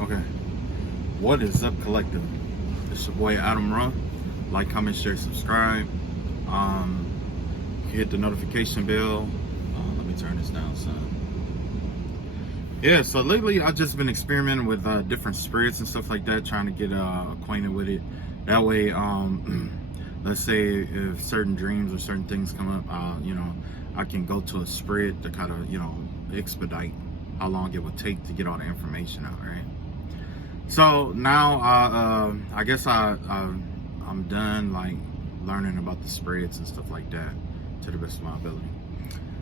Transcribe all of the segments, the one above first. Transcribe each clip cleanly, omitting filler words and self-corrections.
Okay. What is up, collective? It's your boy Adam Ruh. Like, comment, share, subscribe. Hit the notification bell. Let me turn this down, son. Yeah, so lately I've just been experimenting with different spirits and stuff like that, trying to get acquainted with it. That way, let's say if certain dreams or certain things come up, I can go to a spirit to kind of, expedite how long it would take to get all the information out, right? So now, I guess I'm done like learning about the spirits and stuff like that to the best of my ability.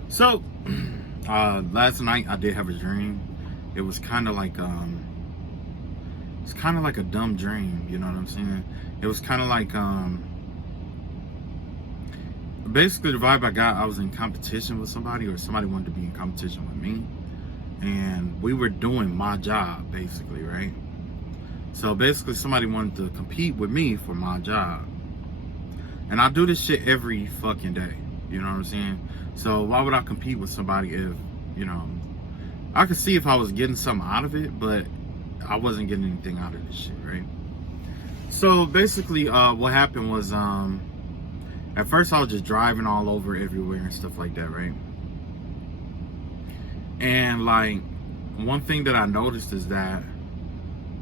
So last night I did have a dream. It was kind of like it's kind of like a dumb dream, you know what I'm saying? It was kind of like basically the vibe I got, I was in competition with somebody, or somebody wanted to be in competition with me, and we were doing my job basically, right? So basically somebody wanted to compete with me for my job, and I do this shit every fucking day, you know what I'm saying? So why would I compete with somebody if, I could see if I was getting something out of it, but I wasn't getting anything out of this shit, right? So basically what happened was, at first I was just driving all over everywhere and stuff like that, right? And like, one thing that I noticed is that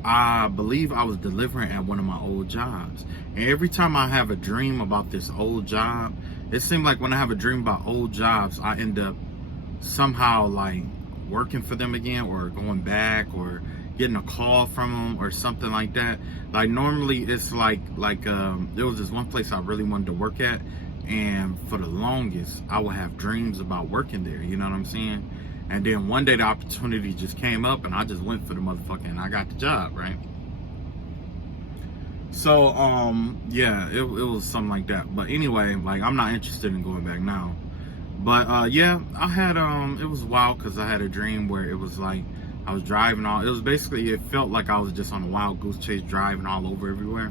I believe I was delivering at one of my old jobs. And every time I have a dream about this old job, it seemed like when I have a dream about old jobs, I end up somehow like working for them again, or going back, or getting a call from them or something like that. Like normally it's like there was this one place I really wanted to work at, and for the longest I would have dreams about working there, you know what I'm saying? And then one day the opportunity just came up, and I just went for the motherfucker, and I got the job, right? So yeah, it was something like that. But anyway, like, I'm not interested in going back now. But yeah, I had it was wild, because I had a dream where it was like I was driving it was basically, it felt like I was just on a wild goose chase, driving all over everywhere.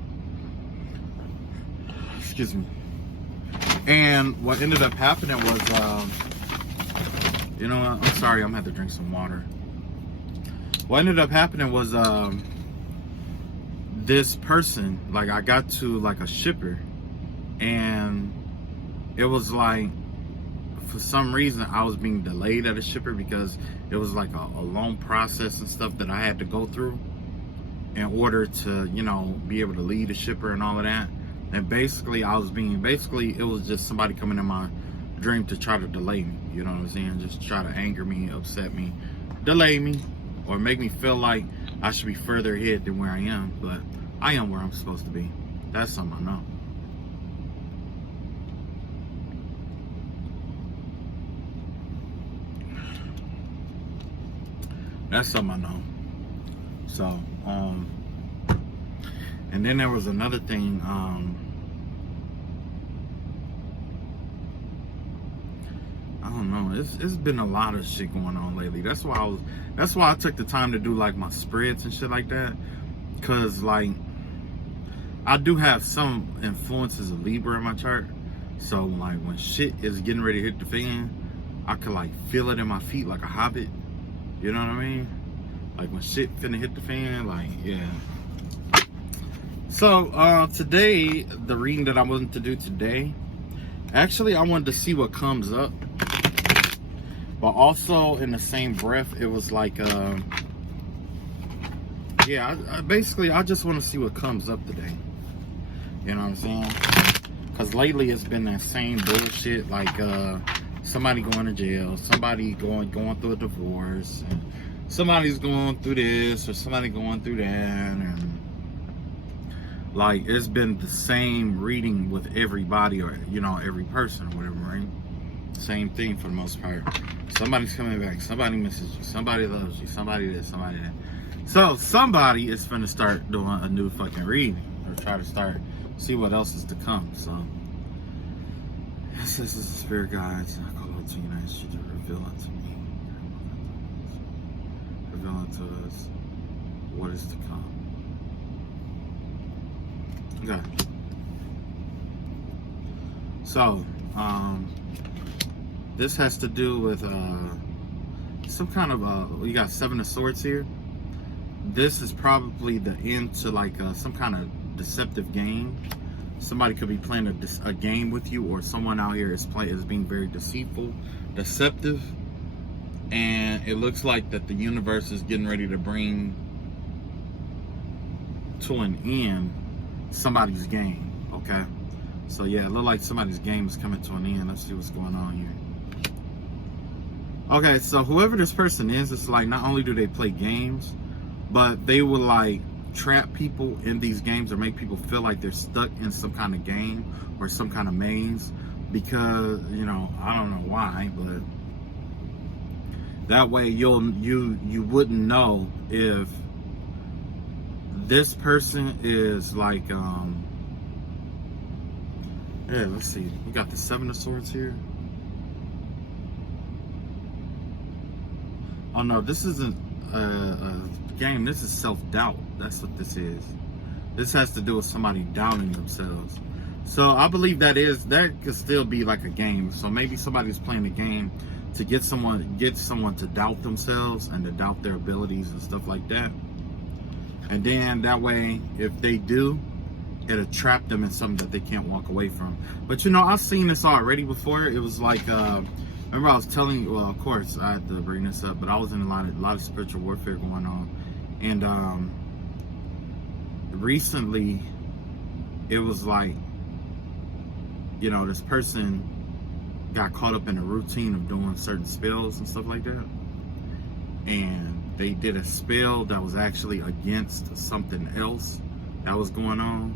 Excuse me. And what ended up happening was, you know what? I'm sorry, I'm gonna have to drink some water. What ended up happening was, this person, like, I got to like a shipper, and it was like, for some reason I was being delayed at a shipper, because it was like a long process and stuff that I had to go through in order to, be able to lead a shipper and all of that. And basically it was just somebody coming in my dream to try to delay me, you know what I'm saying? Just try to anger me, upset me, delay me, or make me feel like I should be further ahead than where I am. But I am where I'm supposed to be. That's something I know. That's something I know. So, and then there was another thing, I don't know, it's been a lot of shit going on lately. That's why I took the time to do like my spreads and shit like that. Cause like, I do have some influences of Libra in my chart. So like, when shit is getting ready to hit the fan, I could like feel it in my feet like a hobbit. You know what I mean? Like when shit finna hit the fan, like, yeah. So today, the reading that I wanted to do today, actually I wanted to see what comes up. But also in the same breath, it was like, yeah, I just want to see what comes up today. You know what I'm saying? Because lately it's been that same bullshit, like somebody going to jail, somebody going through a divorce, and somebody's going through this, or somebody going through that, and like, it's been the same reading with everybody, or every person, or whatever, right? Same thing for the most part. Somebody's coming back, somebody misses you, somebody loves you, somebody this, somebody that. So somebody is gonna start doing a new fucking reading, or try to see what else is to come. So this is the spirit guides. I call out to you, and I ask you to reveal unto me, reveal unto us what is to come. Okay. So this has to do with some kind of we got 7 of Swords here. this is probably the end to like some kind of deceptive game. Somebody could be playing a game with you, or someone out here is being very deceitful, deceptive, and it looks like that the universe is getting ready to bring to an end somebody's game. Okay, so yeah, it looks like somebody's game is coming to an end. Let's see what's going on here. Okay, so whoever this person is, it's like not only do they play games, but they will like trap people in these games or make people feel like they're stuck in some kind of game or some kind of maze, because, you know, I don't know why, but that way you wouldn't know if this person is like yeah, let's see, we got the Seven of Swords here. Oh no, this isn't a game, this is self-doubt. That's what this is. This has to do with somebody doubting themselves. So I believe that could still be like a game. So maybe somebody's playing a game to get someone to doubt themselves and to doubt their abilities and stuff like that. And then that way, if they do, it'll trap them in something that they can't walk away from. But you know, I've seen this already before. It was like remember I was telling you, well, of course I had to bring this up, but I was in a lot of spiritual warfare going on. And recently it was like, you know, this person got caught up in a routine of doing certain spells and stuff like that, and they did a spell that was actually against something else that was going on.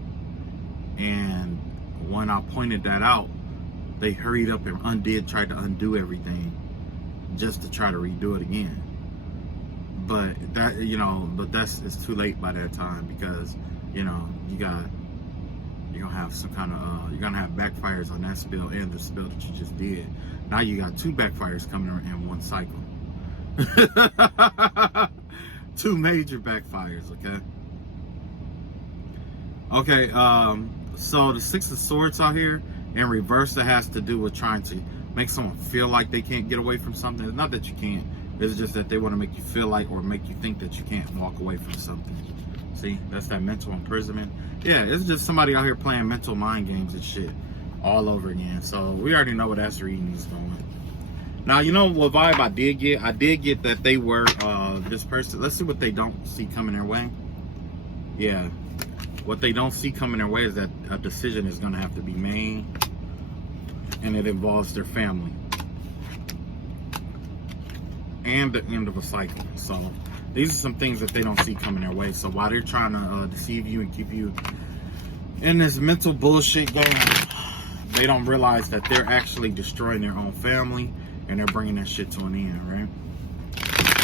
And when I pointed that out, they hurried up and tried to undo everything just to try to redo it again. But that, you know, it's too late by that time, because, you know, you're gonna have some kind of you're gonna have backfires on that spell and the spell that you just did. Now you got two backfires coming in one cycle. Two major backfires. Okay, so the Six of Swords out here in reverse, that has to do with trying to make someone feel like they can't get away from something. It's not that you can't, it's just that they want to make you feel like, or make you think that you can't walk away from something. See, that's that mental imprisonment. Yeah, it's just somebody out here playing mental mind games and shit all over again. So we already know where that's reading is going. Now, you know what vibe I did get? I did get that they were this person. Let's see what they don't see coming their way. Yeah, what they don't see coming their way is that a decision is going to have to be made, and it involves their family and the end of a cycle. So these are some things that they don't see coming their way. So while they're trying to deceive you and keep you in this mental bullshit game, they don't realize that they're actually destroying their own family, and they're bringing that shit to an end, right?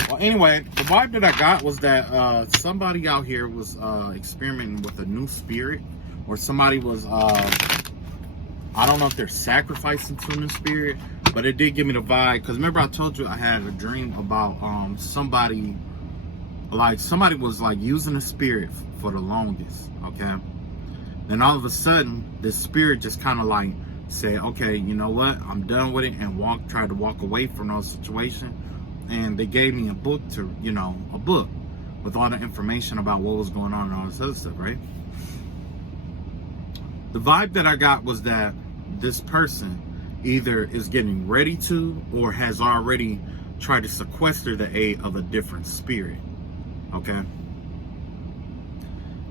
Well, anyway, the vibe that I got was that somebody out here was experimenting with a new spirit, or somebody was, I don't know if they're sacrificing to a new spirit, but it did give me the vibe. Because remember I told you I had a dream about somebody was like using a spirit for the longest, okay? Then all of a sudden, this spirit just kind of like said, okay, you know what? I'm done with it, and tried to walk away from those situations. And they gave me a book a book with all the information about what was going on and all this other stuff, right? The vibe that I got was that this person either is getting ready to, or has already tried to sequester the aid of a different spirit, okay?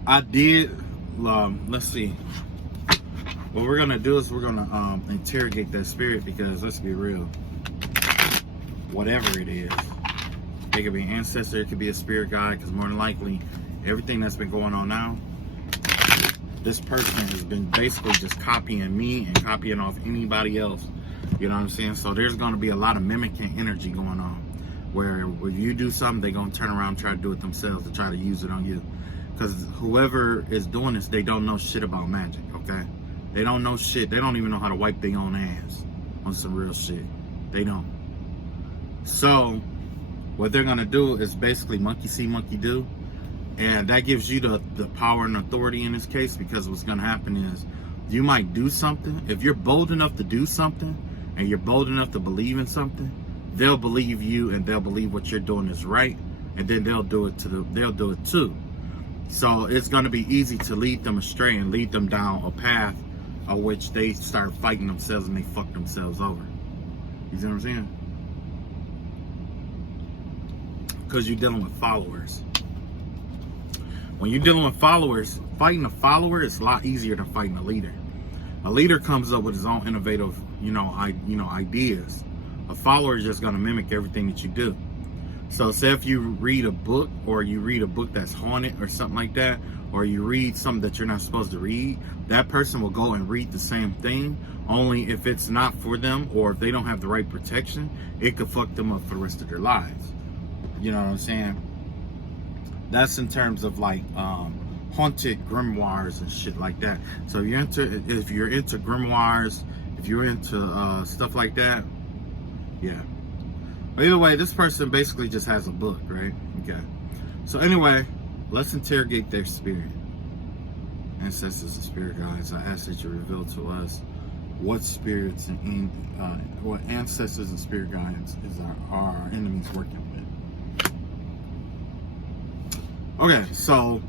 I did, let's see. What we're gonna do is we're gonna interrogate that spirit, because let's be real, whatever it is, it could be an ancestor, it could be a spirit guide, because more than likely everything that's been going on now, this person has been basically just copying me and copying off anybody else. You know what I'm saying? So there's going to be a lot of mimicking energy going on, where when you do something, they're going to turn around and try to do it themselves to try to use it on you. Because whoever is doing this, they don't know shit about magic, okay? They don't know shit. They don't even know how to wipe their own ass on some real shit. They don't. So what they're going to do is basically monkey see, monkey do. And that gives you the power and authority in this case, because what's going to happen is you might do something. If you're bold enough to do something, and you're bold enough to believe in something, they'll believe you, and they'll believe what you're doing is right, and then they'll do it too. So it's going to be easy to lead them astray and lead them down a path of which they start fighting themselves and they fuck themselves over. You see what I'm saying? Because you're dealing with followers. When you're dealing with followers, fighting a follower is a lot easier than fighting a leader. A leader comes up with his own innovative, ideas. A follower is just going to mimic everything that you do. So say if you read a book, or you read a book that's haunted or something like that, or you read something that you're not supposed to read, that person will go and read the same thing, only if it's not for them, or if they don't have the right protection, it could fuck them up for the rest of their lives. You know what I'm saying? That's in terms of like haunted grimoires and shit like that. So if you're into grimoires, if you're into stuff like that, yeah. But either way, this person basically just has a book, right? Okay. So anyway, let's interrogate their spirit. Ancestors and spirit guides, I ask that you reveal to us what spirits and what ancestors and spirit guides is our enemies working with. Okay, so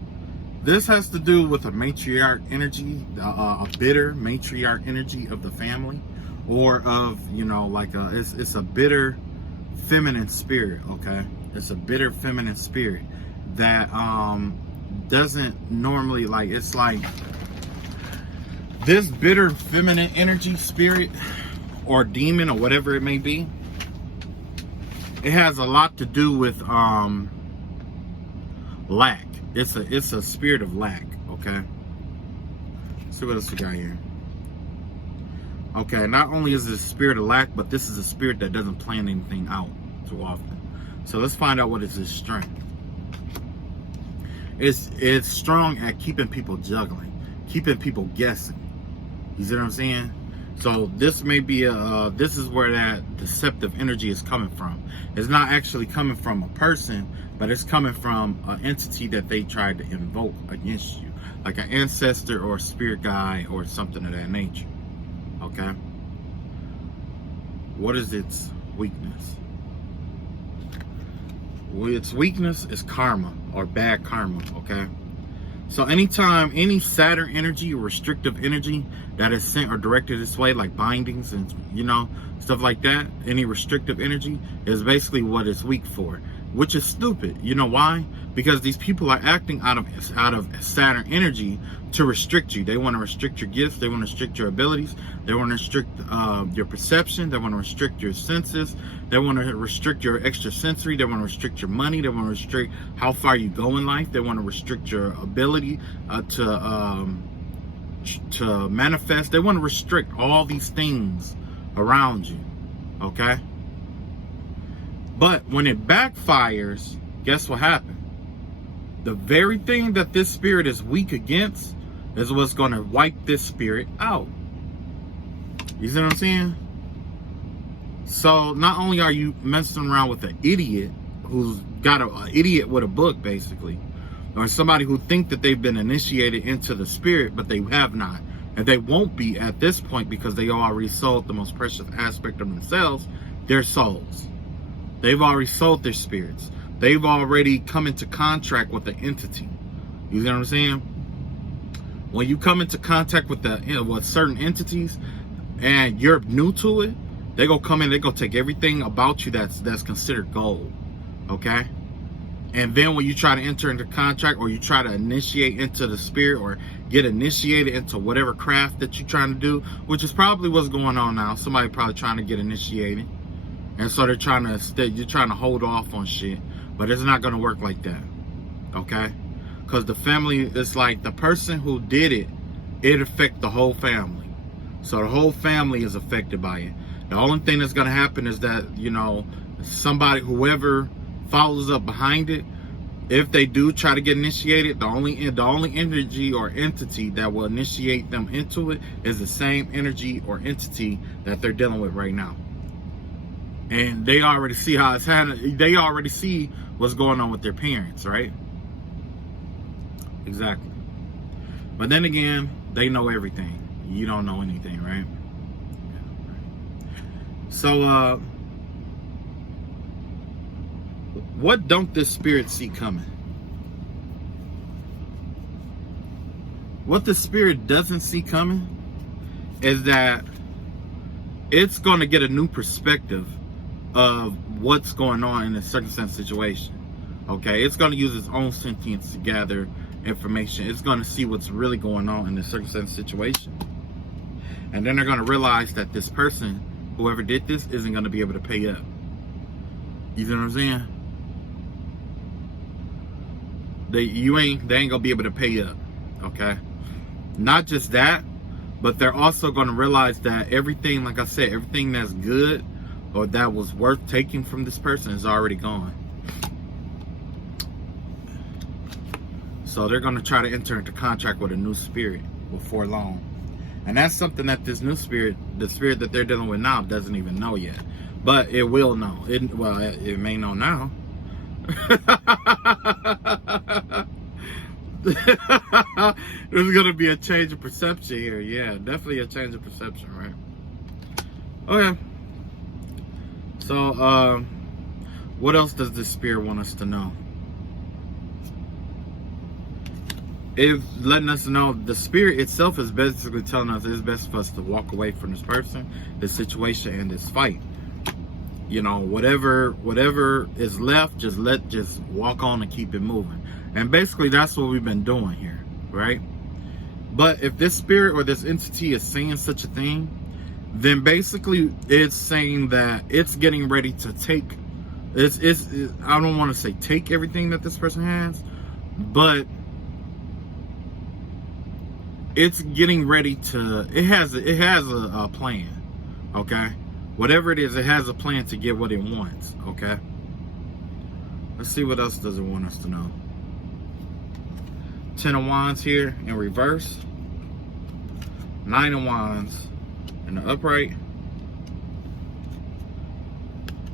this has to do with a matriarch energy, a bitter matriarch energy of the family, or of, it's a bitter feminine spirit, okay? It's a bitter feminine spirit that doesn't normally, it's like this bitter feminine energy spirit or demon or whatever it may be. It has a lot to do with lack. It's a spirit of lack, okay? Let's see what else we got here. Okay, not only is it a spirit of lack, but this is a spirit that doesn't plan anything out too often. So let's find out what is his strength. It's strong at keeping people juggling, keeping people guessing. You see what I'm saying? So this may be this is where that deceptive energy is coming from. It's not actually coming from a person, but it's coming from an entity that they tried to invoke against you, like an ancestor or a spirit guide or something of that nature. Okay. What is its weakness? Well, its weakness is karma, or bad karma. Okay. So anytime any Saturn energy or restrictive energy that is sent or directed this way, like bindings and stuff like that, any restrictive energy is basically what it's weak for, which is stupid. You know why? Because these people are acting out of Saturn energy to restrict you. They want to restrict your gifts. They want to restrict your abilities. They want to restrict your perception. They want to restrict your senses. They want to restrict your extrasensory. They want to restrict your money. They want to restrict how far you go in life. They want to restrict your ability to manifest. They want to restrict all these things around you. Okay? But when it backfires, guess what happened? The very thing that this spirit is weak against is what's going to wipe this spirit out. You see what I'm saying? So not only are you messing around with an idiot who's got an idiot with a book, basically, or somebody who think that they've been initiated into the spirit, but they have not. And they won't be at this point because they already sold the most precious aspect of themselves, their souls. They've already sold their spirits. They've already come into contract with the entity. You see what I'm saying? When you come into contact with with certain entities and you're new to it, they gonna come in, they gonna take everything about you that's considered gold. Okay? And then when you try to enter into contract, or you try to initiate into the spirit, or get initiated into whatever craft that you're trying to do, which is probably what's going on now. Somebody probably trying to get initiated. And so you're trying to hold off on shit. But it's not going to work like that. Okay? Because the family, it's like the person who did it, it affects the whole family. So the whole family is affected by it. The only thing that's going to happen is that, somebody, whoever follows up behind it, if they do try to get initiated, the only energy or entity that will initiate them into it is the same energy or entity that they're dealing with right now. And they already see how it's happening. They already see what's going on with their parents, right? Exactly. But then again, they know everything. You don't know anything, right? So, What don't this spirit see coming? What the spirit doesn't see coming is that it's going to get a new perspective of what's going on in a circumstance situation. Okay, it's going to use its own sentience to gather information. It's going to see what's really going on in the circumstance situation. And then they're going to realize that this person, whoever did this, isn't going to be able to pay up. You know what I'm saying? They ain't going to be able to pay up. Okay? Not just that, but they're also going to realize that everything, like I said, everything that's good or that was worth taking from this person is already gone. So they're going to try to enter into contract with a new spirit before long. And that's something that this new spirit, the spirit that they're dealing with now, doesn't even know yet. But it will know. It may know now. There's going to be a change of perception here. Yeah, definitely a change of perception, right? Okay. So, what else does this spirit want us to know? It's letting us know the spirit itself is basically telling us it's best for us to walk away from this person, this situation, and this fight. You know, whatever is left, just walk on and keep it moving. And basically that's what we've been doing here, right? But if this spirit or this entity is saying such a thing, then basically it's saying that it's getting ready to take, I don't want to say take everything that this person has, but it's getting ready to, it has a plan, okay? Whatever it is, it has a plan to get what it wants, okay? Let's see what else does it want us to know. 10 of Wands here in reverse. 9 of Wands in the upright.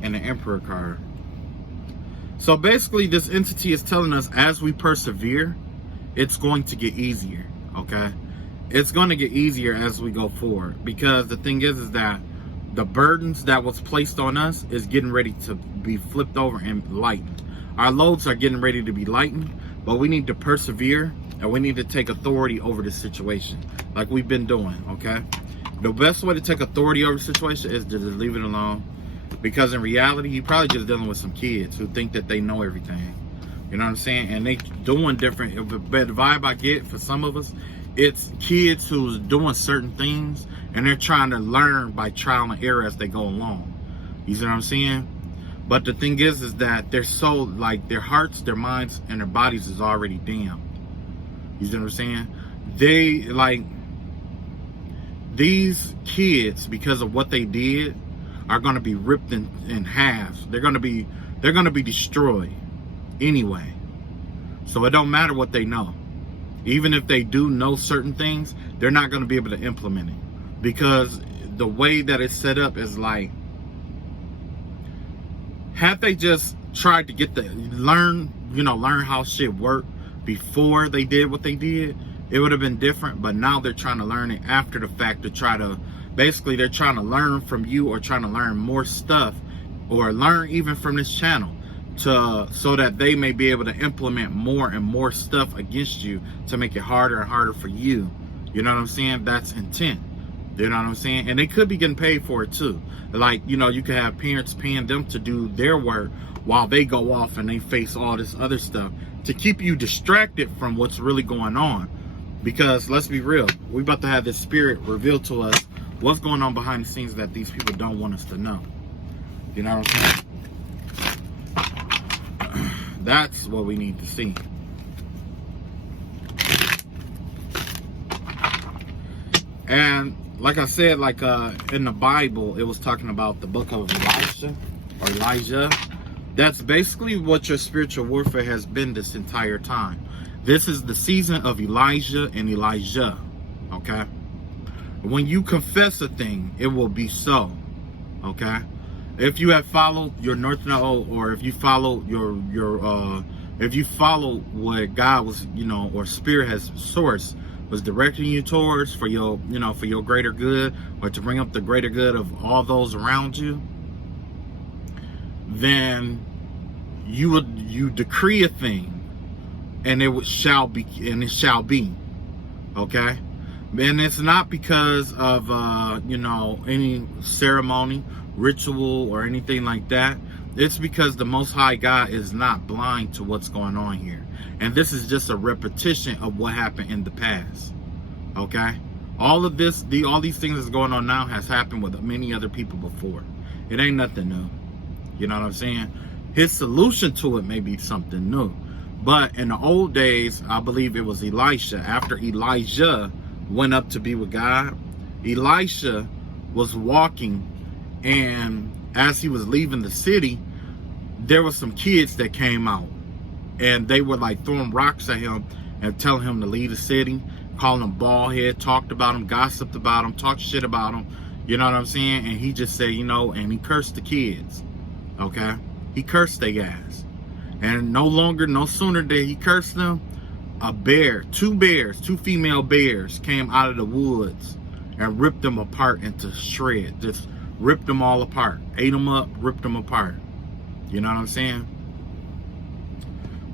And the Emperor card. So basically this entity is telling us as we persevere, it's going to get easier, okay? It's going to get easier as we go forward. Because the thing is that the burdens that was placed on us is getting ready to be flipped over and lightened. Our loads are getting ready to be lightened, but we need to persevere and we need to take authority over the situation like we've been doing, okay? The best way to take authority over the situation is to just leave it alone, because in reality, you're probably just dealing with some kids who think that they know everything. You know what I'm saying? And they doing different, but the vibe I get for some of us, it's kids who's doing certain things and they're trying to learn by trial and error as they go along. You see what I'm saying? But the thing is that they're so, like, their hearts, their minds, and their bodies is already damned. You see what I'm saying? They, like, these kids, because of what they did, are going to be ripped in halves. They're going to be destroyed anyway. So it don't matter what they know. Even if they do know certain things, they're not going to be able to implement it. Because the way that it's set up is like, had they just tried to get learn how shit worked before they did what they did, it would have been different. But now they're trying to learn it after the fact to try to, basically they're trying to learn from you or trying to learn more stuff or learn even from this channel so that they may be able to implement more and more stuff against you to make it harder and harder for you. You know what I'm saying? That's intent. You know what I'm saying? And they could be getting paid for it too. Like, you know, you could have parents paying them to do their work while they go off and they face all this other stuff to keep you distracted from what's really going on. Because let's be real, we're about to have this spirit reveal to us what's going on behind the scenes that these people don't want us to know. You know what I'm saying? That's what we need to see. And like I said, like in the Bible, it was talking about the book of Elijah. That's basically what your spiritual warfare has been this entire time. This is the season of Elijah and Elijah, okay? When you confess a thing, it will be so, okay? If you have followed your North Node, or if you follow if you follow what God was, you know, or Spirit has source was directing you towards for your, you know, for your greater good, or to bring up the greater good of all those around you, then you decree a thing, and shall be, and it shall be. Okay, and it's not because of any ceremony, ritual, or anything like that. It's because the Most High God is not blind to what's going on here, and this is just a repetition of what happened in the past. Okay, all of this, all these things that's going on now has happened with many other people before. It ain't nothing new. You know what I'm saying? His solution to it may be something new. But in the old days, I believe it was Elisha. After Elijah went up to be with God, Elisha was walking, and as he was leaving the city, there were some kids that came out, and they were like throwing rocks at him and telling him to leave the city, calling him bald head, talked about him, gossiped about him, talked shit about him. You know what I'm saying? And he just said, and he cursed the kids. Okay? He cursed their ass. And no sooner did he curse them, two female bears came out of the woods and ripped them apart into shreds. Just ripped them all apart. Ate them up, ripped them apart. You know what I'm saying?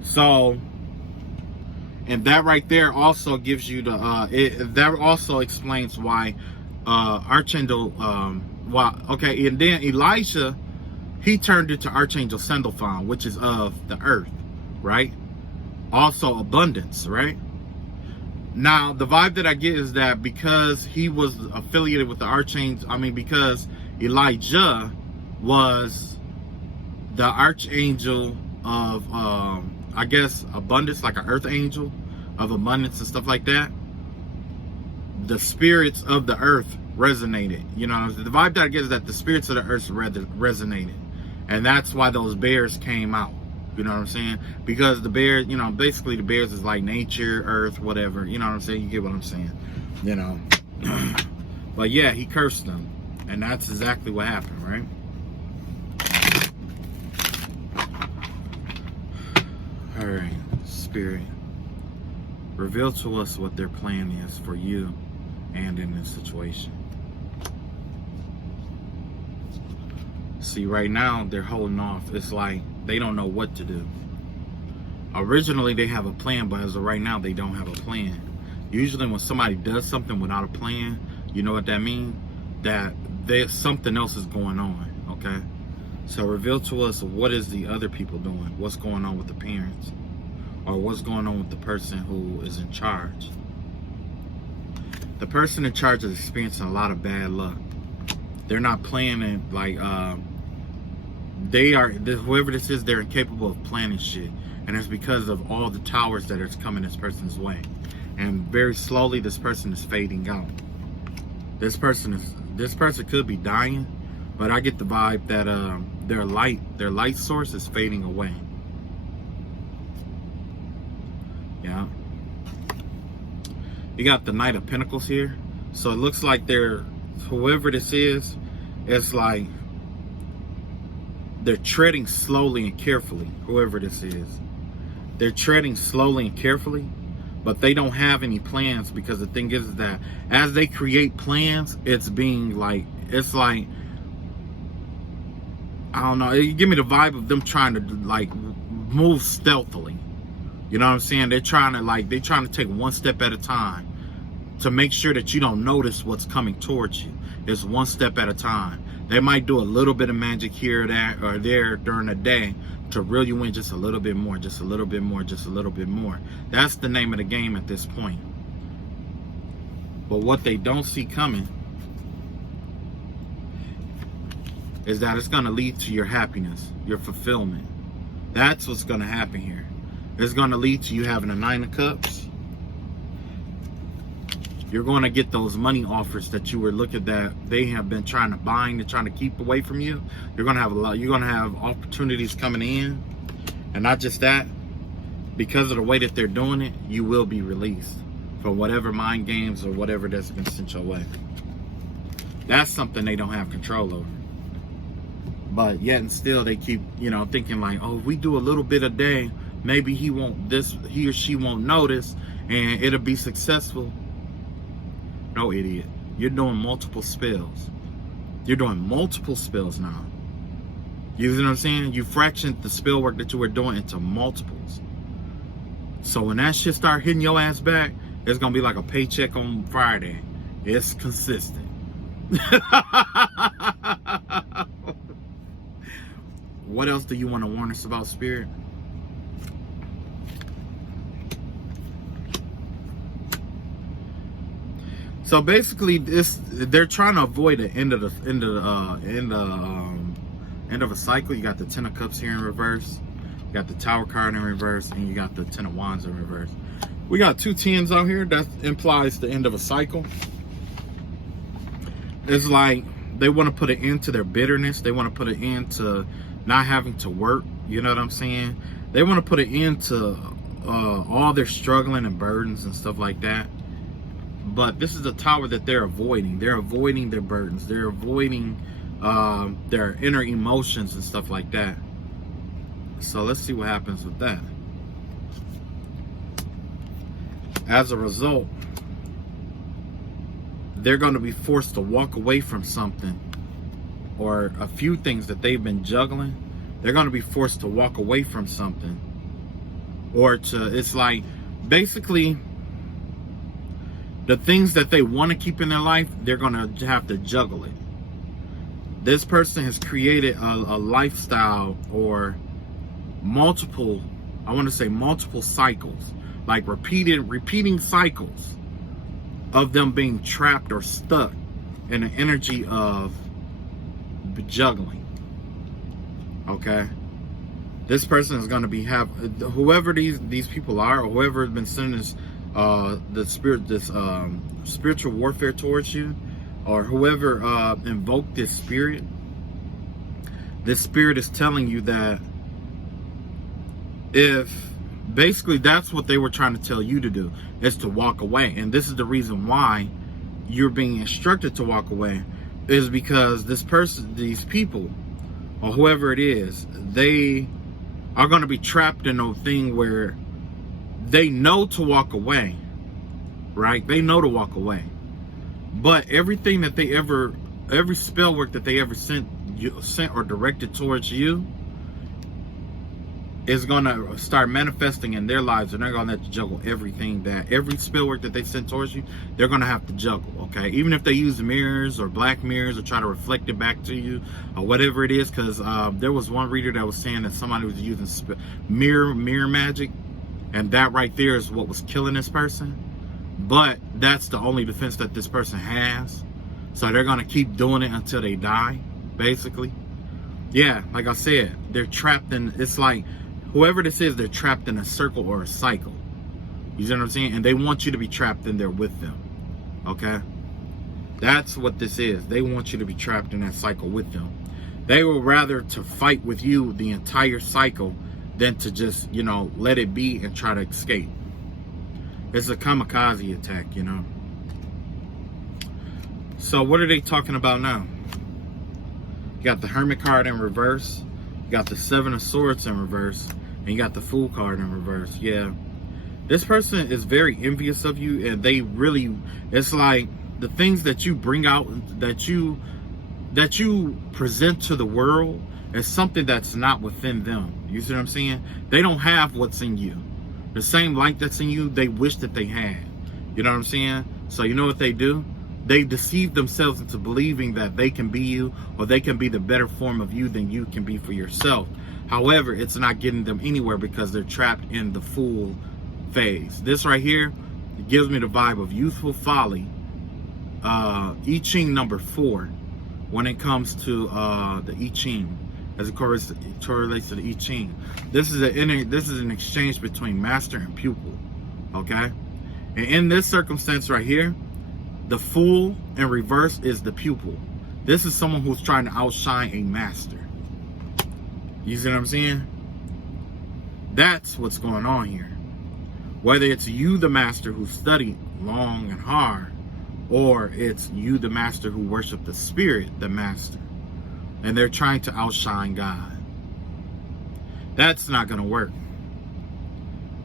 So, and that right there also gives you that also explains why Archangel, and then Elisha, he turned into Archangel Sandalphon, which is of the earth, right? Also abundance, right? Now, the vibe that I get is that because he was affiliated with the Archangel, because Elijah was the Archangel of, abundance, like an earth angel of abundance and stuff like that, the spirits of the earth resonated. The vibe that I get is that the spirits of the earth resonated. And that's why those bears came out. You know what I'm saying? Because the bears, basically the bears is like nature, earth, whatever. You know what I'm saying? You get what I'm saying? But yeah, he cursed them. And that's exactly what happened, right? Alright, Spirit. Reveal to us what their plan is for you and in this situation. See, right now, they're holding off. It's like they don't know what to do. Originally, they have a plan, but as of right now, they don't have a plan. Usually, when somebody does something without a plan, you know what that means? That something else is going on, okay? So reveal to us, what is the other people doing? What's going on with the parents? Or what's going on with the person who is in charge? The person in charge is experiencing a lot of bad luck. They're not planning, whoever this is, they're incapable of planning shit. And it's because of all the towers that are coming this person's way. And very slowly, this person is fading out. This person could be dying, but I get the vibe that their light source is fading away. Yeah. You got the Knight of Pentacles here. So it looks like whoever this is, it's like they're treading slowly and carefully. Whoever this is, they're treading slowly and carefully, but they don't have any plans, because the thing is that as they create plans, it's like, I don't know, you give me the vibe of them trying to move stealthily. You know what I'm saying? They're trying to take one step at a time to make sure that you don't notice what's coming towards you. It's one step at a time. They might do a little bit of magic here or there during the day to reel you in just a little bit more, just a little bit more, just a little bit more. That's the name of the game at this point. But what they don't see coming is that it's going to lead to your happiness, your fulfillment. That's what's going to happen here. It's going to lead to you having a 9 of Cups. You're going to get those money offers that you were looking that they have been trying to bind and trying to keep away from you. You're going to have you're going to have opportunities coming in, and not just that. Because of the way that they're doing it, you will be released from whatever mind games or whatever that's been sent your way. That's something they don't have control over. But yet and still, they keep thinking like, oh, if we do a little bit a day, maybe he or she won't notice, and it'll be successful. No, idiot. You're doing multiple spells. You're doing multiple spells now. You know what I'm saying? You fractioned the spell work that you were doing into multiples. So when that shit start hitting your ass back, it's gonna be like a paycheck on Friday. It's consistent. What else do you want to warn us about, Spirit? So basically, they're trying to avoid the end of a cycle. You got the Ten of Cups here in reverse. You got the Tower card in reverse, and you got the Ten of Wands in reverse. We got 2 tens out here. That implies the end of a cycle. It's like they want to put an end to their bitterness. They want to put an end to not having to work. You know what I'm saying? They want to put an end to all their struggling and burdens and stuff like that. But this is the Tower that they're avoiding. They're avoiding their burdens. They're avoiding their inner emotions and stuff like that. So let's see what happens with that. As a result, they're going to be forced to walk away from something, or a few things that they've been juggling. They're going to be forced to walk away from something, or it's like basically the things that they want to keep in their life, they're going to have to juggle it. This person has created a lifestyle or multiple cycles, like repeating cycles of them being trapped or stuck in the energy of juggling. Okay, this person is going to be whoever these people are, or whoever has been sending this spiritual warfare towards you, or whoever invoked this spirit. This spirit is telling you that if basically that's what they were trying to tell you to do, is to walk away. And this is the reason why you're being instructed to walk away, is because this person, these people, or whoever it is, they are going to be trapped in a thing where they know to walk away, right? They know to walk away. But everything that every spell work that they ever sent or directed towards you is going to start manifesting in their lives, and they're going to have to juggle everything. That every spell work that they sent towards you, they're going to have to juggle, okay? Even if they use mirrors or black mirrors or try to reflect it back to you or whatever it is, because there was one reader that was saying that somebody was using mirror magic, and that right there is what was killing this person. But that's the only defense that this person has, so they're going to keep doing it until they die, basically. Yeah, like I said, they're trapped in, it's like whoever this is, they're trapped in a circle or a cycle. You know what I'm saying? And they want you to be trapped in there with them. Okay? That's what this is. They want you to be trapped in that cycle with them. They would rather to fight with you the entire cycle than to just, let it be and try to escape. It's a kamikaze attack, So what are they talking about now? You got the Hermit card in reverse. You got the Seven of Swords in reverse. And you got the Fool card in reverse. Yeah. This person is very envious of you, and they really, it's like the things that you bring out, that you present to the world, is something that's not within them. You see what I'm saying? They don't have what's in you. The same light that's in you, they wish that they had. You know what I'm saying? So you know what they do? They deceive themselves into believing that they can be you, or they can be the better form of you than you can be for yourself. However, it's not getting them anywhere because they're trapped in the fool phase. This right here gives me the vibe of youthful folly. I Ching number 4 when it comes to the I Ching, as it correlates to the I Ching. This is an exchange between master and pupil. Okay? And in this circumstance right here, the fool in reverse is the pupil. This is someone who's trying to outshine a master. You see what I'm saying? That's what's going on here. Whether it's you, the master, who studied long and hard, or it's you, the master, who worship the spirit, the master, and they're trying to outshine God. That's not going to work.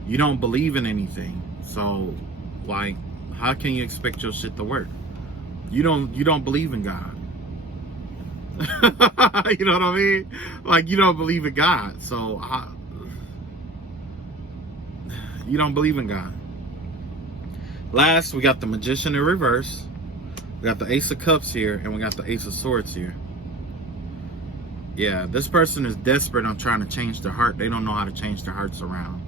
You don't believe in anything. So, like, how can you expect your shit to work? You don't believe in God. You know what I mean? Like, you don't believe in God. So, you don't believe in God. Last, we got the Magician in reverse. We got the Ace of Cups here, and we got the Ace of Swords here. Yeah, this person is desperate on trying to change their heart. They don't know how to change their hearts around.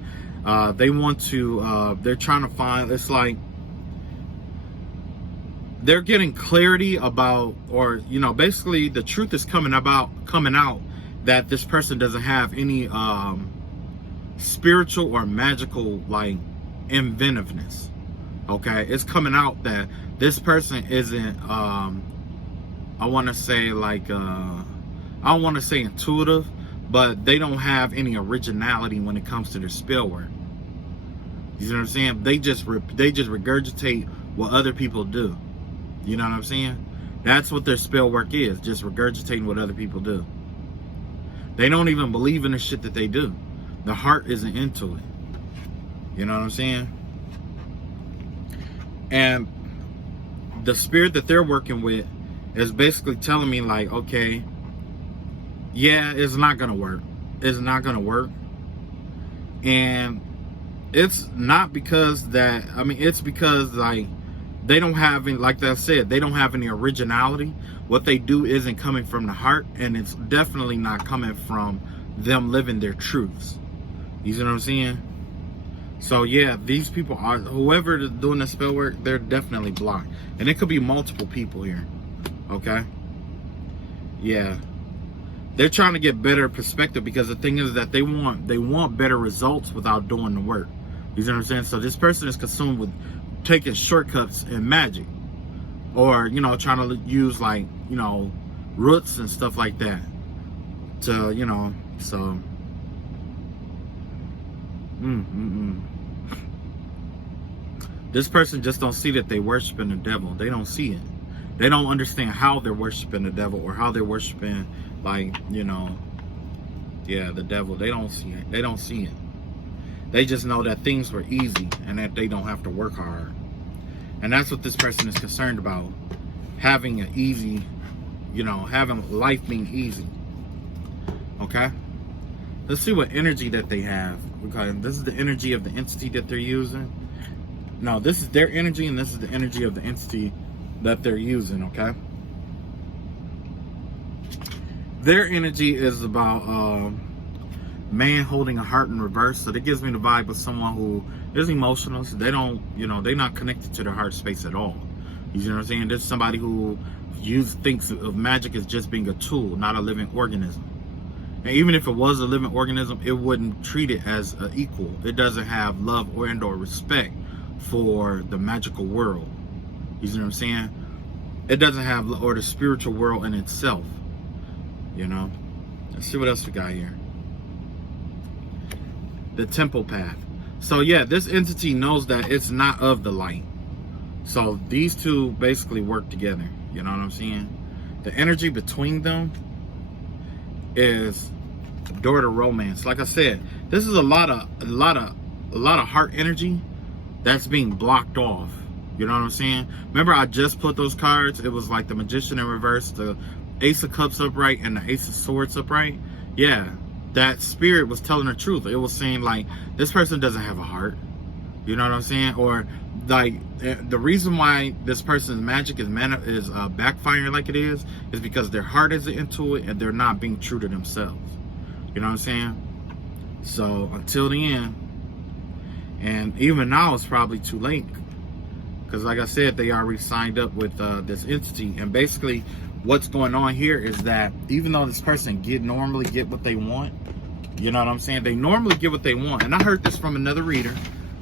They want to, they're trying to find, it's like, they're getting clarity about, or, you know, basically the truth is coming out that this person doesn't have any spiritual or magical, like, inventiveness. Okay, it's coming out that this person isn't, I want to say, like, I don't want to say intuitive, but they don't have any originality when it comes to their spell work. You know what I'm saying? They just regurgitate what other people do. You know what I'm saying? That's what their spell work is, just regurgitating what other people do. They don't even believe in the shit that they do. The heart isn't into it. You know what I'm saying? And the spirit that they're working with is basically telling me, like, okay, yeah, it's not gonna work. It's not gonna work. And it's not because that, I mean, it's because, like, they don't have any, like I said, they don't have any originality. What they do isn't coming from the heart, and it's definitely not coming from them living their truths. You see what I'm saying? So yeah, these people are, whoever is doing the spell work, they're definitely blocked. And it could be multiple people here. Okay? Yeah. They're trying to get better perspective, because the thing is that they want better results without doing the work. You see what I'm saying? So this person is consumed with taking shortcuts in magic, or, you know, trying to use, like, you know, roots and stuff like that to, you know, so this person just don't see that they worshiping the devil. They don't see it. They don't understand how they're worshiping the devil, or how they're worshiping, like, you know, yeah, the devil. They don't see it. They don't see it. They just know that things were easy and that they don't have to work hard. And that's what this person is concerned about. Having an easy, you know, having life being easy. Okay? Let's see what energy that they have. Okay, this is the energy of the entity that they're using. No, this is their energy, and this is the energy of the entity that they're using, okay? Their energy is about man holding a heart in reverse. So that gives me the vibe of someone who is emotional. So they don't, you know, they're not connected to their heart space at all. You know what I'm saying? There's somebody who thinks of magic as just being a tool, not a living organism. And even if it was a living organism, it wouldn't treat it as an equal. It doesn't have love or respect for the magical world. You see what I'm saying? It doesn't have, or the spiritual world in itself. You know? Let's see what else we got here. The temple path. So yeah, this entity knows that it's not of the light. So these two basically work together. You know what I'm saying? The energy between them is door to romance. Like I said, this is a lot of heart energy that's being blocked off. You know what I'm saying? Remember, I just put those cards. It was like the Magician in reverse, the Ace of Cups upright, and the Ace of Swords upright. Yeah, that spirit was telling the truth. It was saying, like, this person doesn't have a heart. You know what I'm saying? Or, like, the reason why this person's magic is backfiring like it is because their heart isn't into it, and they're not being true to themselves. You know what I'm saying? So until the end, and even now it's probably too late, because like I said, they already signed up with this entity. And basically what's going on here is that even though this person normally get what they want, you know what I'm saying? They normally get what they want. And I heard this from another reader.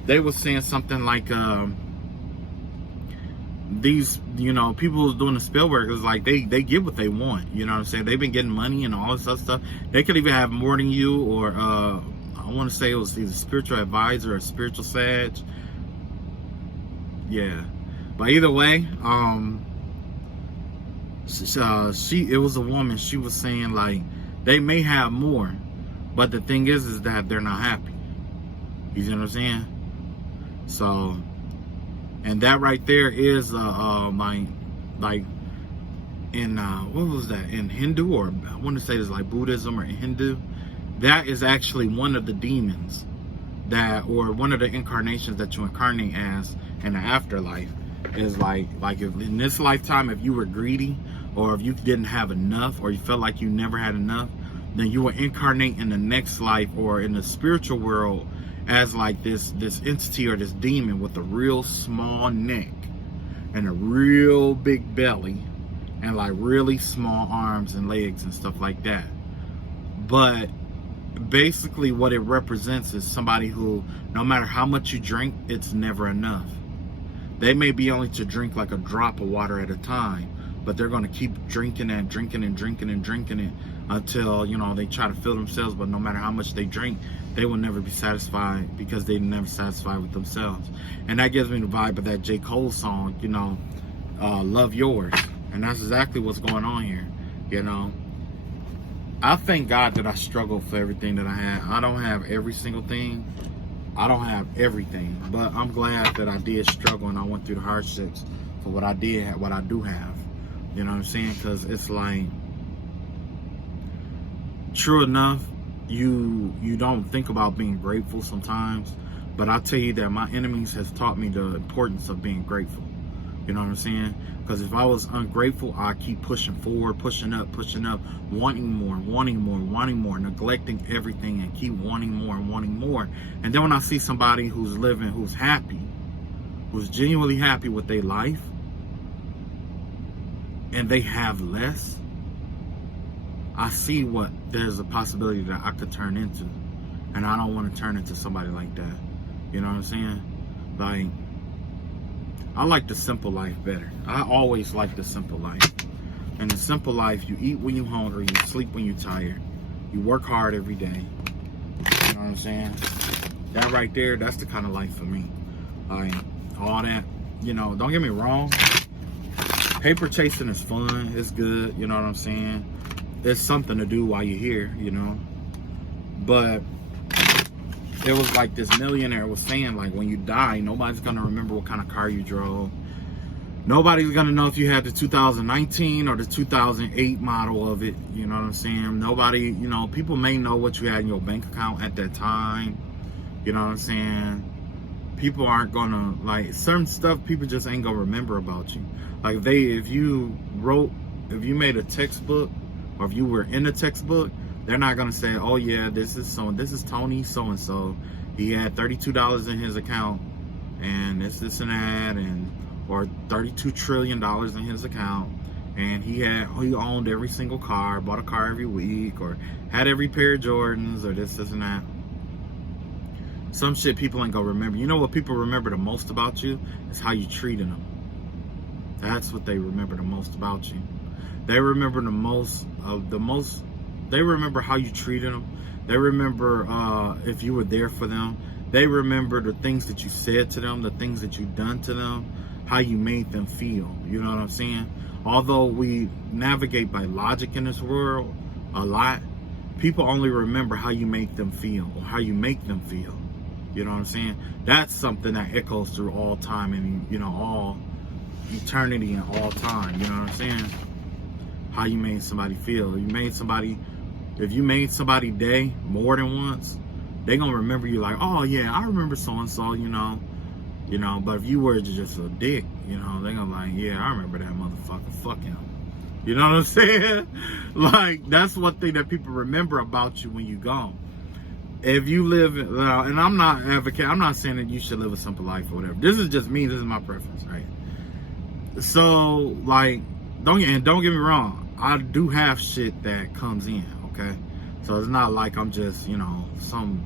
They were saying something like, these, you know, people who's doing the spell work is like, they get what they want. You know what I'm saying? They've been getting money and all this other stuff. They could even have more than you, or I want to say it was either a spiritual advisor or a spiritual sage. Yeah. But either way, it was a woman. She was saying, like, they may have more, but the thing is that they're not happy. You see what I'm saying? So, and that right there is like in what was that, in Hindu, or I want to say it's like Buddhism or Hindu, that is actually one of the demons that, or one of the incarnations that you incarnate as in the afterlife, is like if in this lifetime, if you were greedy, or if you didn't have enough, or you felt like you never had enough, then you will incarnate in the next life or in the spiritual world as like this entity or this demon with a real small neck and a real big belly and like really small arms and legs and stuff like that. But basically what it represents is somebody who, no matter how much you drink, it's never enough. They may be only to drink like a drop of water at a time, but they're going to keep drinking and drinking and drinking and drinking it until, you know, they try to fill themselves. But no matter how much they drink, they will never be satisfied, because they never satisfied with themselves. And that gives me the vibe of that J. Cole song, you know, Love Yours. And that's exactly what's going on here, you know. I thank God that I struggled for everything that I had. I don't have every single thing. I don't have everything, but I'm glad that I did struggle and I went through the hardships for what I did, what I do have. You know what I'm saying? Because it's like, true enough, you don't think about being grateful sometimes, but I'll tell you that my enemies has taught me the importance of being grateful. You know what I'm saying? Because if I was ungrateful, I'd keep pushing forward, pushing up, wanting more, neglecting everything and keep wanting more and wanting more. And then when I see somebody who's living, who's happy, who's genuinely happy with their life, and they have less, I see what there's a possibility that I could turn into. And I don't want to turn into somebody like that. You know what I'm saying? Like, I like the simple life better. I always like the simple life. In the simple life, you eat when you're hungry, you sleep when you're tired, you work hard every day. You know what I'm saying? That right there, that's the kind of life for me. Like, all that, you know, don't get me wrong. Paper chasing is fun, it's good, you know what I'm saying? It's something to do while you're here, you know? But it was like this millionaire was saying, like, when you die, nobody's gonna remember what kind of car you drove. Nobody's gonna know if you had the 2019 or the 2008 model of it. You know what I'm saying? Nobody, you know, people may know what you had in your bank account at that time. You know what I'm saying? People aren't gonna, like, certain stuff people just ain't gonna remember about you. Like, if you made a textbook, or if you were in a textbook, they're not gonna say, oh yeah, this is Tony so-and-so. He had $32 in his account, and this and that, or $32 trillion in his account, and he owned every single car, bought a car every week, or had every pair of Jordans, or this and that. Some shit people ain't gonna remember. You know what people remember the most about you? Is how you treated them. That's what they remember the most about you. They remember they remember how you treated them. They remember if you were there for them. They remember the things that you said to them, the things that you done to them, how you made them feel. You know what I'm saying? Although we navigate by logic in this world a lot, people only remember how you make them feel, or how you make them feel. You know what I'm saying? That's something that echoes through all time and, you know, all eternity and all time. You know what I'm saying? How you made somebody feel. If you made somebody day more than once, they gonna remember you like, oh yeah, I remember so-and-so, you know. But if you were just a dick, you know, they gonna like, yeah, I remember that motherfucker, fuck him. You know what I'm saying? Like, that's one thing that people remember about you when you gone. If you live, and I'm not advocating, I'm not saying that you should live a simple life or whatever. This is just me, this is my preference, right? So, like, don't get me wrong, I do have shit that comes in, okay? So it's not like I'm just, you know, some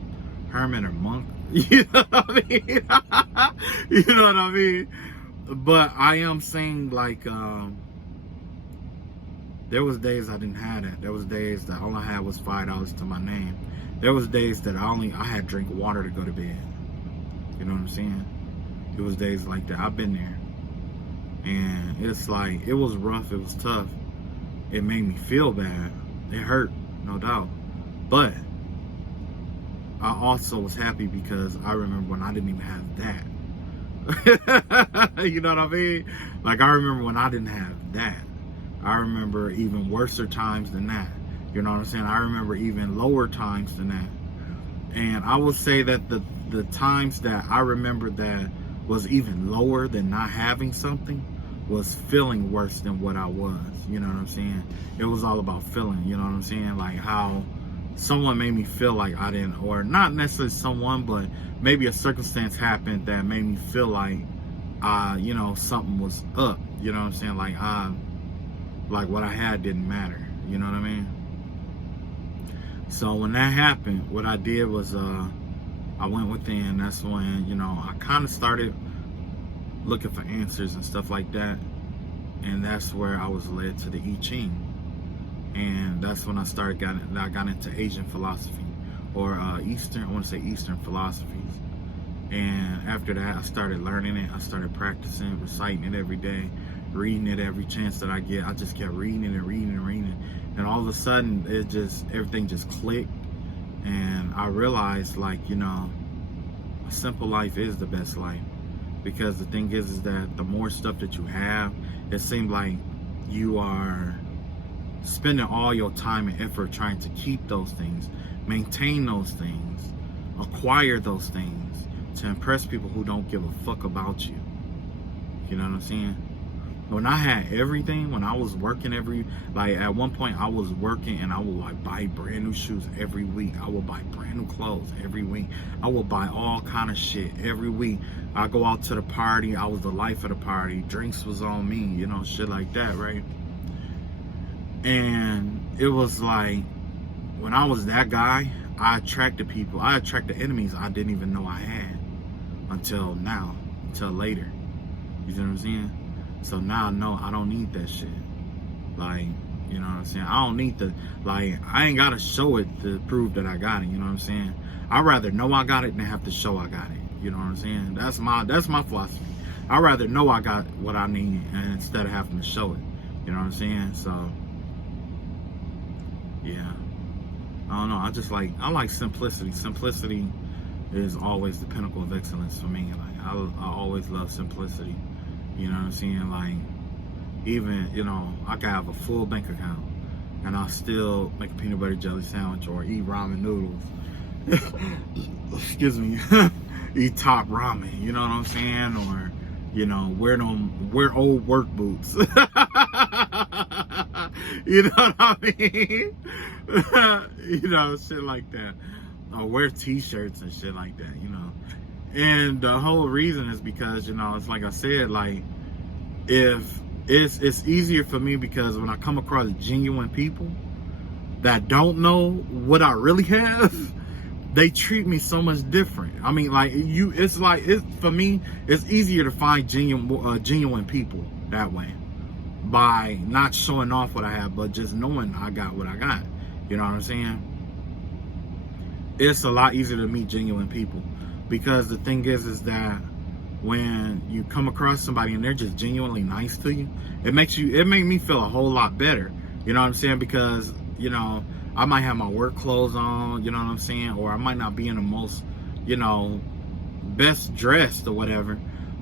hermit or monk. You know what I mean? You know what I mean? But I am saying, like, there was days I didn't have that. There was days that all I had was $5 to my name. There was days that I had to drink water to go to bed. You know what I'm saying? It was days like that. I've been there. And it's like, it was rough, it was tough. It made me feel bad. It hurt, no doubt. But I also was happy because I remember when I didn't even have that. You know what I mean? Like, I remember when I didn't have that. I remember even worser times than that. You know what I'm saying? I remember even lower times than that. And I would say that the times that I remember that was even lower than not having something was feeling worse than what I was. You know what I'm saying? It was all about feeling, you know what I'm saying? Like how someone made me feel like I didn't, or not necessarily someone, but maybe a circumstance happened that made me feel like, you know, something was up. You know what I'm saying? Like what I had didn't matter. You know what I mean? So when that happened, what I did was I went within. That's when, you know, I kind of started looking for answers and stuff like that. And that's where I was led to the I Ching. And that's when I got into Asian philosophy, or I want to say Eastern philosophies. And after that, I started learning it. I started practicing, reciting it every day, reading it every chance that I get. I just kept reading it and reading and reading it. And all of a sudden, everything just clicked. And I realized, like, you know, a simple life is the best life. Because the thing is that the more stuff that you have, it seems like you are spending all your time and effort trying to keep those things, maintain those things, acquire those things to impress people who don't give a fuck about you. You know what I'm saying? When I had everything, when I was working like at one point I was working and I would like buy brand new shoes every week. I would buy brand new clothes every week. I would buy all kind of shit every week. I go out to the party. I was the life of the party. Drinks was on me, you know, shit like that, right? And it was like, when I was that guy, I attracted people. I attracted enemies I didn't even know I had until now, until later. You know what I'm saying? So now I know I don't need that shit. Like, you know what I'm saying? I don't need I ain't got to show it to prove that I got it. You know what I'm saying? I'd rather know I got it than have to show I got it. You know what I'm saying? That's my philosophy. I'd rather know I got what I need and instead of having to show it. You know what I'm saying? So, yeah. I don't know. I like simplicity. Simplicity is always the pinnacle of excellence for me. Like, I always love simplicity. You know what I'm saying? Like, even, you know, I can have a full bank account and I'll still make a peanut butter jelly sandwich or eat ramen noodles. Excuse me. Eat top ramen, you know what I'm saying? Or, you know, wear old work boots. You know what I mean? You know, shit like that. Or wear t-shirts and shit like that, you know. And the whole reason is because, you know, it's like I said, like, if it's easier for me because when I come across genuine people that don't know what I really have, they treat me so much different. I mean, like, for me, it's easier to find genuine people that way, by not showing off what I have, but just knowing I got what I got. You know what I'm saying? It's a lot easier to meet genuine people, because the thing is that when you come across somebody and they're just genuinely nice to you, it made me feel a whole lot better. You know what I'm saying? Because, you know, I might have my work clothes on, you know what I'm saying? Or I might not be in the most, you know, best dressed or whatever,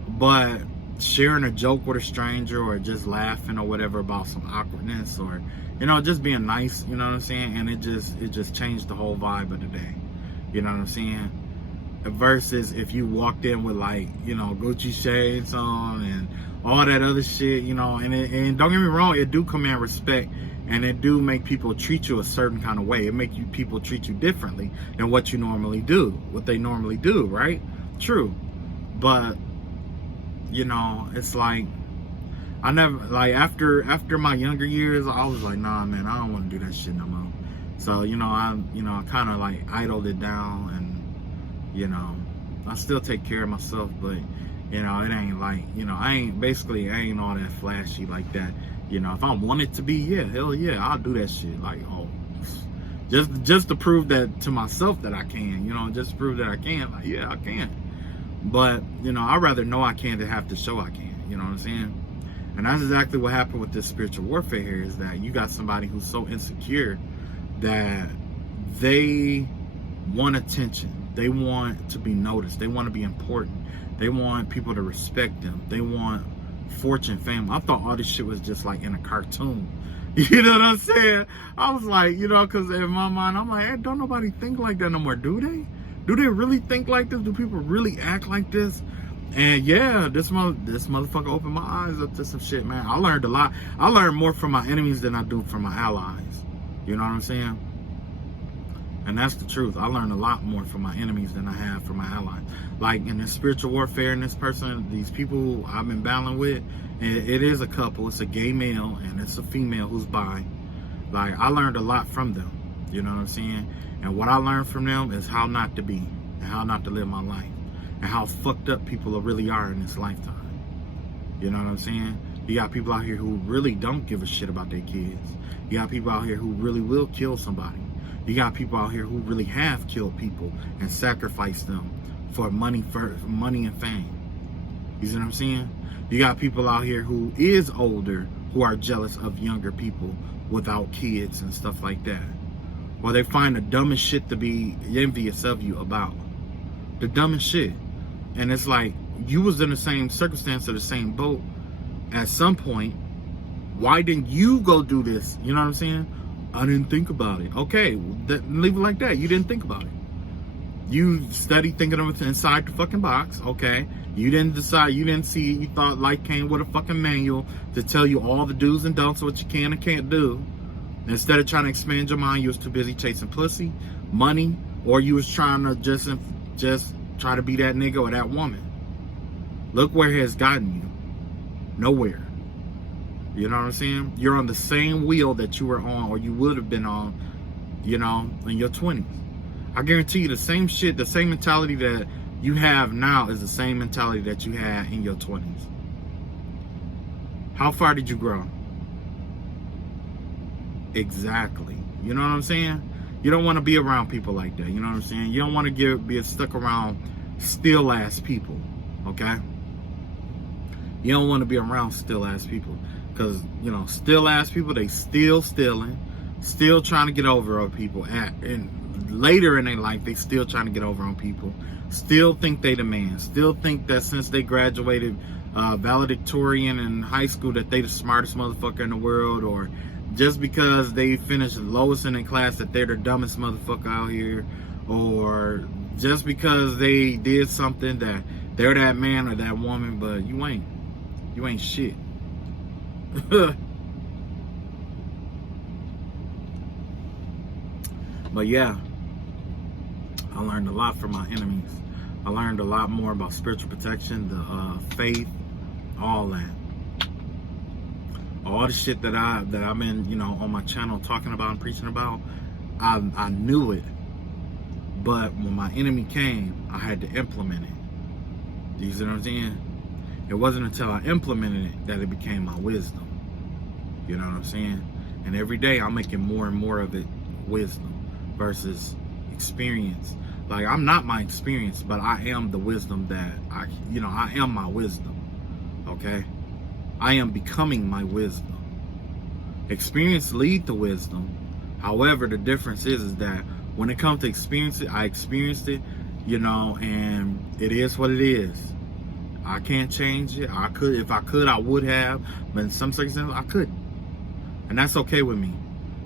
but sharing a joke with a stranger or just laughing or whatever about some awkwardness, or, you know, just being nice, you know what I'm saying? And it just changed the whole vibe of the day. You know what I'm saying? Versus if you walked in with, like, you know, Gucci shades on and all that other shit, you know, and don't get me wrong, it do command respect, and it do make people treat you a certain kind of way. It make people treat you differently than what they normally do, right? True. But, you know, it's like, I never, like, after my younger years, I was like, nah, man, I don't want to do that shit no more. So, you know, I kind of like idled it down, and, you know, I still take care of myself, but, you know, it ain't like, you know, I ain't all that flashy like that. You know, if I want it to be, yeah, hell yeah, I'll do that shit. Like, oh, just to prove that to myself that I can, you know, just to prove that I can, like, yeah, I can. But, you know, I'd rather know I can than have to show I can, you know what I'm saying? And that's exactly what happened with this spiritual warfare here, is that you got somebody who's so insecure that they want attention. They want to be noticed. They want to be important. They want people to respect them. They want fortune, fame. I thought all this shit was just like in a cartoon. You know what I'm saying? I was like, you know, because in my mind, I'm like, hey, don't nobody think like that no more, do they? Do they really think like this? Do people really act like this? And yeah, this motherfucker opened my eyes up to some shit, man. I learned a lot. I learned more from my enemies than I do from my allies. You know what I'm saying? And that's the truth. I learned a lot more from my enemies than I have from my allies. Like in this spiritual warfare, and this person, these people who I've been battling with, it is a couple. It's a gay male and it's a female who's bi. Like, I learned a lot from them. You know what I'm saying? And what I learned from them is how not to be and how not to live my life and how fucked up people really are in this lifetime. You know what I'm saying? You got people out here who really don't give a shit about their kids. You got people out here who really will kill somebody. You got people out here who really have killed people and sacrificed them for money and fame. You see what I'm saying? You got people out here who is older who are jealous of younger people without kids and stuff like that. Or they find the dumbest shit to be envious of you about. The dumbest shit. And it's like, you was in the same circumstance or the same boat at some point. Why didn't you go do this? You know what I'm saying? I didn't think about it. Okay, leave it like that. You didn't think about it. You studied thinking of it inside the fucking box. Okay. You didn't decide, you didn't see it. You thought life came with a fucking manual to tell you all the do's and don'ts of what you can and can't do. Instead of trying to expand your mind, you was too busy chasing pussy, money, or you was trying to just try to be that nigga or that woman. Look where it has gotten you. Nowhere. You know what I'm saying? You're on the same wheel that you were on or you would have been on, you know, in your 20s. I guarantee you the same shit, the same mentality that you have now is the same mentality that you had in your 20s. How far did you grow? Exactly. You know what I'm saying? You don't want to be around people like that. You know what I'm saying? You don't want to be stuck around still ass people. Okay? You don't want to be around still ass people. Because, you know, still ass people, they still stealing, still trying to get over on people. And later in their life, they still trying to get over on people. Still think they the man. Still think that since they graduated valedictorian in high school that they the smartest motherfucker in the world. Or just because they finished the lowest in their class that they're the dumbest motherfucker out here. Or just because they did something that they're that man or that woman. But you ain't. You ain't shit. But yeah, I learned a lot from my enemies. I learned a lot more about spiritual protection, the faith, all that. All the shit that I've been, you know, on my channel talking about and preaching about, I knew it. But when my enemy came, I had to implement it. You see what I'm saying? It wasn't until I implemented it that it became my wisdom. You know what I'm saying? And every day I'm making more and more of it wisdom versus experience. Like, I'm not my experience, but I am the wisdom that I am my wisdom. Okay? I am becoming my wisdom. Experience lead to wisdom. However, the difference is that when it comes to experience it, I experienced it, you know, and it is what it is. I can't change it. I could, if I could, I would have, but in some circumstances, I couldn't. And that's okay with me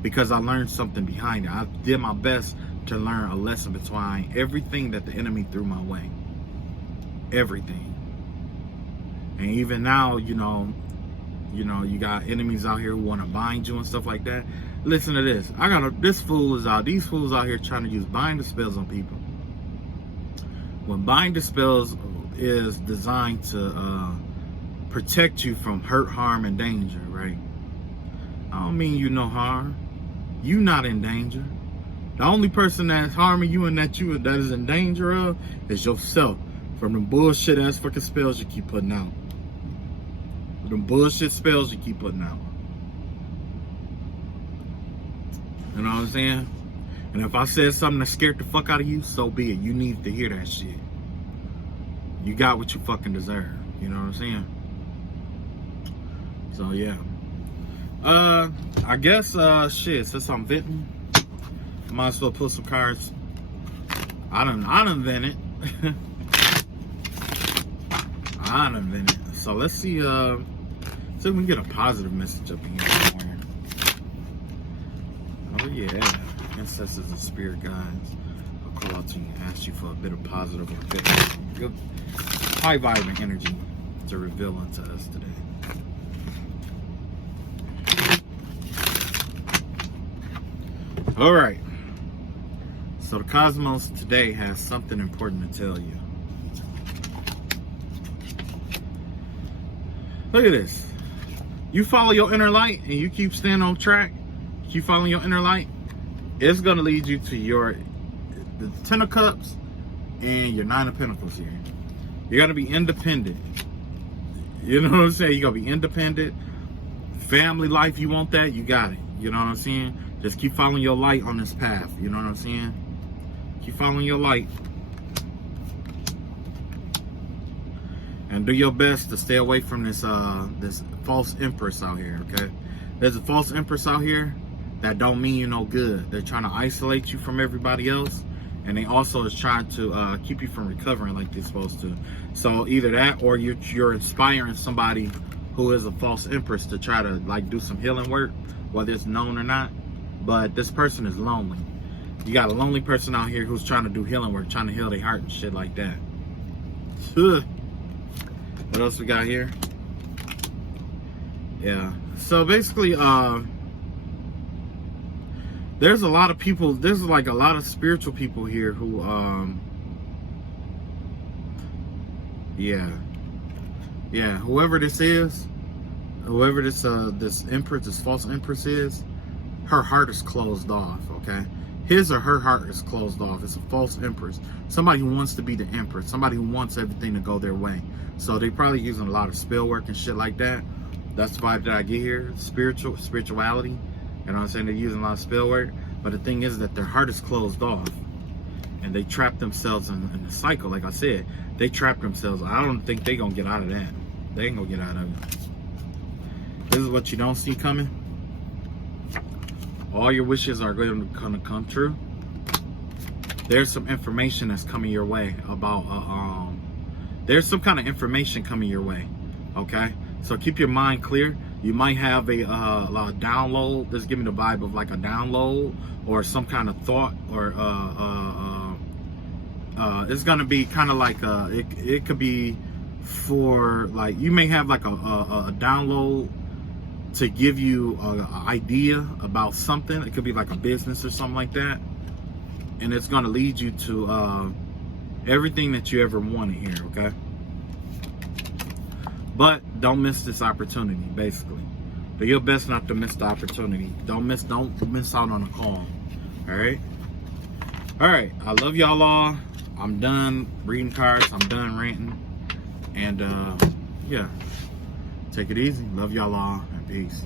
because I learned something behind it. I did my best to learn a lesson behind everything that the enemy threw my way. Everything. And even now, you know, you got enemies out here who want to bind you and stuff like that. Listen to this. These fools out here trying to use bind spells on people. When bind spells is designed to protect you from hurt, harm, and danger, right? I don't mean you no harm. You not in danger. The only person that's harming you and that is in danger of is yourself from the bullshit ass fucking spells you keep putting out. Them bullshit spells you keep putting out. You know what I'm saying? And if I said something that scared the fuck out of you, so be it. You need to hear that shit. You got what you fucking deserve. You know what I'm saying? So yeah. I guess shit, since I'm venting, I might as well put some cards. I done vented. I done vented. So let's see so we can get a positive message up in here somewhere. Oh yeah, ancestors and spirit guides. I'll call out to you and ask you for a bit of positive or good high vibrant energy to reveal unto us today. All right. So the cosmos today has something important to tell you. Look at this. You follow your inner light and you keep staying on track, keep following your inner light, it's going to lead you to the Ten of Cups and your Nine of Pentacles here. You're going to be independent. You know what I'm saying? You're going to be independent. Family life, you want that, you got it. You know what I'm saying? Just keep following your light on this path. You know what I'm saying? Keep following your light. And do your best to stay away from this this false empress out here, okay? There's a false empress out here that don't mean you no good. They're trying to isolate you from everybody else, and they also is trying to keep you from recovering like they're supposed to. So either that, or you're inspiring somebody who is a false empress to try to like do some healing work, whether it's known or not. But this person is lonely. You got a lonely person out here who's trying to do healing work, trying to heal their heart and shit like that. What else we got here? Yeah. So basically, there's a lot of people, there's like a lot of spiritual people here who, whoever this is, whoever this empress, this false empress is, her heart is closed off, okay? His or her heart is closed off. It's a false empress. Somebody who wants to be the empress. Somebody who wants everything to go their way. So they probably using a lot of spell work and shit like that. That's the vibe that I get here. Spirituality. You know what I'm saying? They're using a lot of spell work. But the thing is that their heart is closed off. And they trap themselves in the cycle. Like I said, they trap themselves. I don't think they're going to get out of that. They ain't going to get out of it. This is what you don't see coming. All your wishes are going to come true. There's some information that's coming your way about, there's some kind of information coming your way, okay? So keep your mind clear. You might have a download. This give me the vibe of like a download or some kind of thought, or it's going to be kind of like, it could be for like, you may have like a download to give you an idea about something. It could be like a business or something like that, and it's going to lead you to everything that you ever wanted here, okay? But don't miss this opportunity, basically. Do your best not to miss the opportunity. Don't miss out on a call. All right, I love y'all all. I'm done reading cards. I'm done ranting, and yeah, take it easy. Love y'all all. Peace.